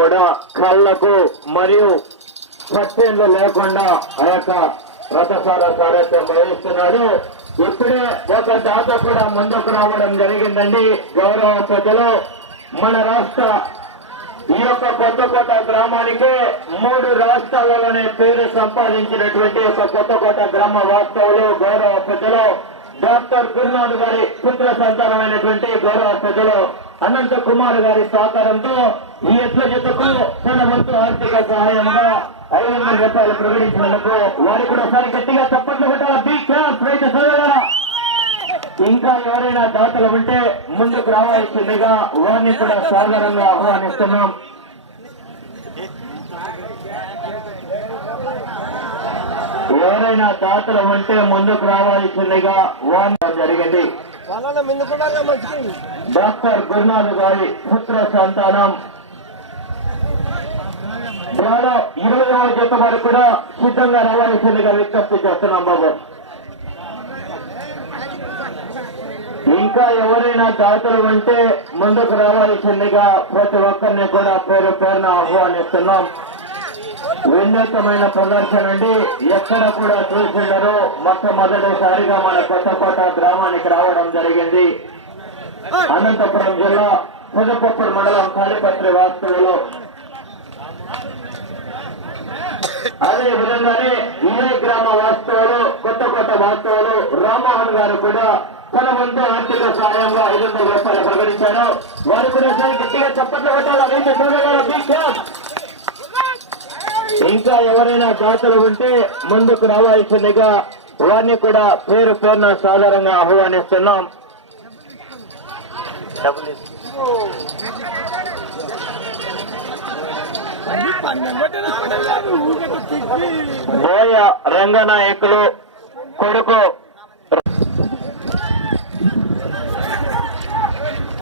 కూడా కళ్ళకు మరియు పట్టేళ్ళు లేకుండా ఆ యొక్క రథసార సారథ్యం వహిస్తున్నాడు ఇప్పుడే ఒక దాత కూడా ముందుకు రావడం జరిగిందండి. గౌరవ ప్రజలు మన రాష్ట్ర ఈ యొక్క కొత్తకోట గ్రామానికి మూడు రాష్ట్రాలలోనే పేరు సంపాదించినటువంటి ఒక కొత్తకోట గ్రామ వాస్తవులు గౌరవ ప్రజలు. డాక్టర్ గురునాథ్ గారి పుత్ర సంతానమైనటువంటి గౌరవ ప్రజలు. అనంత కుమార్ గారి సహకారంతో ఈ ఎట్ల జతకు తన వంతు ఆర్థిక సహాయంగా ఐదు వందల రూపాయలు ప్రకటించినందుకు వారు కూడా ఒకసారి గట్టిగా చప్పట్లు కొట్టాల? బీ క్లాస్ రైతు సోదరులారా. ఇంకా ఎవరైనా దాతలు ఉంటే ముందుకు రావాల్సిందిగా వారిని కూడా సాధారణంగా ఆహ్వానిస్తున్నాం. ఎవరైనా దాతలు ఉంటే ముందుకు రావాల్సిందిగా వారిని జరిగింది. డాక్టర్ గురునాథ్ గారి పుత్ర సంతానం. ద్వారా ఇరవైవ జత వరకు కూడా సిద్ధంగా రావాల్సిందిగా విజ్ఞప్తి చేస్తున్నాం బాబు. ఇంకా ఎవరైనా దాతలు ఉంటే ముందుకు రావాల్సిందిగా ప్రతి ఒక్కరిని కూడా పేరు పేరున ఆహ్వానిస్తున్నాం. వినూతమైన ప్రదర్శన అండి. ఎక్కడ కూడా చూసిండరు. మొట్టమొదటిసారిగా మన కొత్తకోట గ్రామానికి రావడం జరిగింది. అనంతపురం జిల్లా పుదపప్పూర్ మండలం కాళీపత్రి వాస్తవులు అదే విధంగానే ఇదే గ్రామ వాస్తవాలు కొత్త కొత్త వాస్తవాలు రామ్మోహన్ గారు కూడా తన వంతు ఆర్థిక సహాయంగా ఐదు వందల రూపాయలు ప్రకటించారు. వారు కూడా సరే గట్టిగా చప్పట్లు కొట్టాలి రైతు సోదరులారా, big clap. ఇంకా ఎవరైనా దాతలు ఉంటే ముందుకు రావాల్సిందిగా వారిని కూడా పేరు పేరున సాధారణంగా ఆహ్వానిస్తున్నాం. బోయ రంగనాయకులు కొడుకు